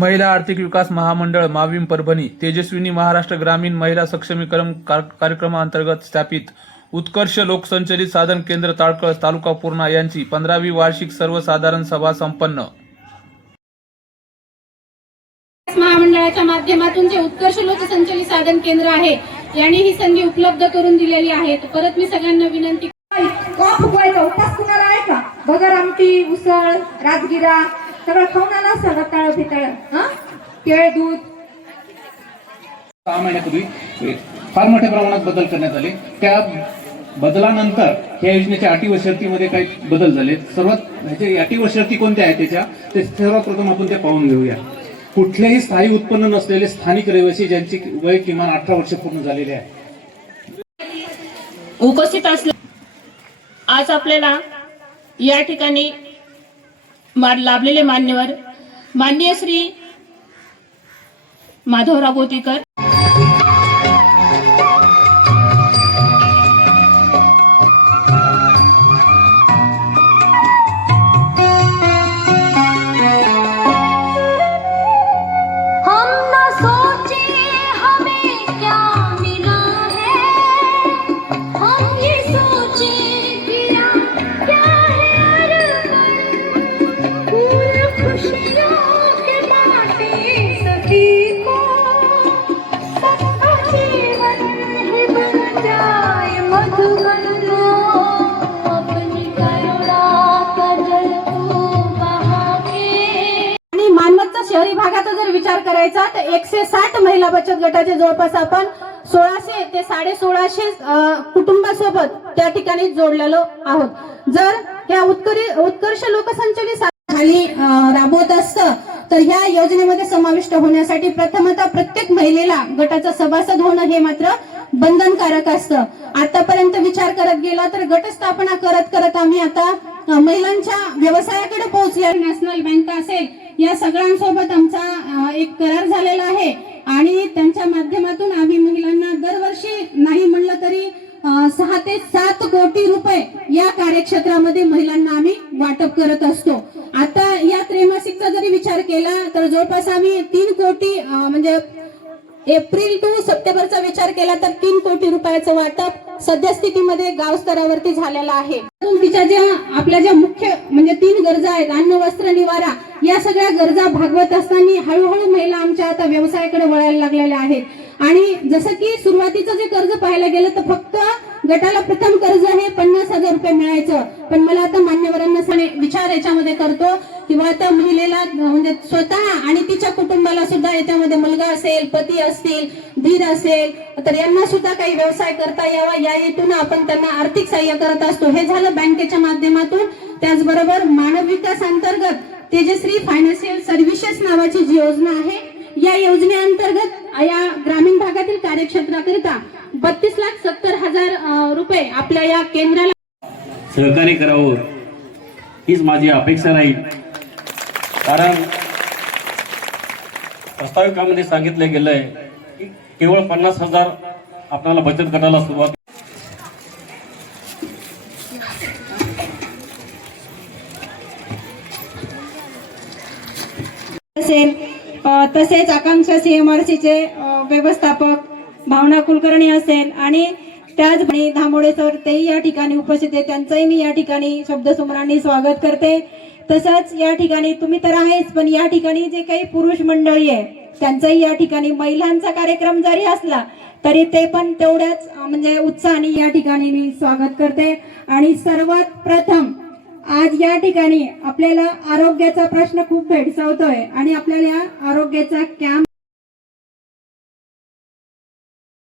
महिला आर्थिक विकास महामंडळ माविम परभणी तेजस्विनी महाराष्ट्र ग्रामीण महिला सक्षमीकरण कार- कार्यक्रमांतर्गत स्थापित. उत्कर्ष लोकसंचलित साधन केंद्र ताळकळ तालुका पूर्णा यांची पंधरावी वार्षिक सर्वसाधारण सभा संपन्न. महामंडळाच्या माध्यमातून जे उत्कर्ष लोकसंचलित साधन केंद्र आहे यांनी ही संधी उपलब्ध करून दिलेली आहे तर परत मी सगळ्यांना विनंती का फुगवायचा कुणाला आहे का? बगर आमटी उसळ राजगिरा सगळं खाऊन आला असं रताळ फिताळ हा? केळ दूध. सहा महिन्यापूर्वी फार मोठ्या प्रमाणात बदल करण्यात आले. त्या बदलानंतर या योजनेच्या अटी व शर्तीमध्ये काही बदल झाले. सर्वात ह्याचे अटी व शर्ती कोणत्या आहेत त्याच्या? ते सर्वप्रथम आपण ते पाहून घेऊया. कुठलेही स्थायी उत्पन्न नसलेले स्थानिक रहिवासी ज्यांची वय किमान अठरा वर्ष पूर्ण झालेले आहे. उपस्थित असले आज आपल्याला या ठिकाणी मा- लाभलेले मान्यवर माननीय श्री माधवराव गोतीकर एकशे साठ महिला बचत गटाचे जवळपास आपण सोळाशे ते साडे सोळाशे कुटुंबासोबत त्या ठिकाणी जोडलेलो आहोत. जर ह्या उत्करी उत्कर्ष लोकसंचलित खाली राबवत असतं तर ह्या योजनेमध्ये समाविष्ट होण्यासाठी प्रथमतः प्रत्येक महिलेला गटाचा सभासद होणं हे मात्र बंधनकारक असतं. आतापर्यंत विचार करत गेला तर गटस्थापना करत करत आम्ही आता महिलांच्या व्यवसायाकडे पोहोचल्या नॅशनल बँक असेल या सगळ्यांसोबत आमचा एक करार झालेला आहे. आणि त्यांच्या माध्यमातून आम्ही महिलांना दरवर्षी नाही म्हणलं तरी सहा ते सात कोटी रुपये या कार्यक्षेत्रामध्ये महिलांना आम्ही वाटप करत असतो. आता या त्रैमासिकचा जरी विचार केला तर जवळपास आम्ही तीन कोटी म्हणजे एप्रिल टू सप्टेंबरचा विचार केला तर तीन कोटी रुपयाचं वाटप सद्यस्थितीमध्ये गाव स्तरावरती झालेलं आहे. तिच्या ज्या आपल्या ज्या मुख्य म्हणजे तीन गरजा आहेत अन्न वस्त्र निवारा या सगळ्या गरजा भागवत असताना हळूहळू महिला आमच्या आता व्यवसायाकडे वळायला लागलेल्या आहेत. आणि जसं की सुरुवातीचं जे कर्ज पाहायला गेलं तर फक्त गटाला प्रथम कर्ज हे पन्नास हजार रुपये मिळायचं. पण मला आता मान्यवरांना विचार याच्यामध्ये करतो. किंवा त्या महिलेला म्हणजे स्वतः आणि तिच्या कुटुंबाला सुद्धा याच्यामध्ये मुलगा असेल पती असतील धीर असेल तर यांना सुद्धा काही व्यवसाय करता यावा. या हेतून आपण त्यांना आर्थिक सहाय्य करत असतो. हे झालं बँकेच्या माध्यमातून. त्याचबरोबर मानव विकास अंतर्गत तेजश्री फायनान्शियल सर्व्हिसेस नावाची जी योजना आहे या योजनेअंतर्गत या ग्रामीण भागातील कार्यक्षेत्राकरिता बत्तीस लाख सत्तर हजार रुपये आपल्या या केंद्राला सहकार्य करावं. हीच माझी अपेक्षा राहील. कारण प्रस्ताविकामध्ये सांगितलं गेलं आहे की केवळ पन्नास हजार आपल्याला बचत गटाला सुरुवात असेल तसेच आकांक्षा सीएमआरसीचे व्यवस्थापक भावना कुलकर्णी असेल आणि त्याचप्रमाणे धामोडे सर तेही या ठिकाणी उपस्थित आहे त्यांचंही मी या ठिकाणी शब्दसुमरांनी स्वागत करते. तसंच या ठिकाणी तुम्ही तर आहेच पण या ठिकाणी जे काही पुरुष मंडळी आहे त्यांचाही या ठिकाणी महिलांचा कार्यक्रम जरी असला तरी ते पण तेवढ्याच म्हणजे उत्साहाने या ठिकाणी मी स्वागत करते. आणि सर्वात प्रथम आज या ठिकाणी आपल्याला आरोग्याचा प्रश्न खूप भेडसावतोय आणि आपल्याला या आरोग्याचा कॅम्प